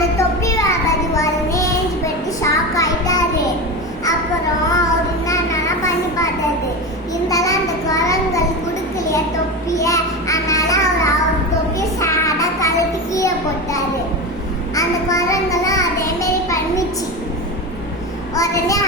அந்த தொப்பி வியாபாரி உடனே ஏஞ்சி போயிட்டு ஷாக் ஆயிட்டாரு. அப்புறம் அவர் என்னன்னா பண்ணி பார்த்தாரு. இருந்தாலும் அந்த குரங்கள் கொடுக்கலையா தொப்பிய. அதனால அவர் அவர் தொப்பிய சேடா கழுத்து கீழே போட்டாரு. அந்த குரங்களும் அதே மாதிரி பண்ணிச்சு. உடனே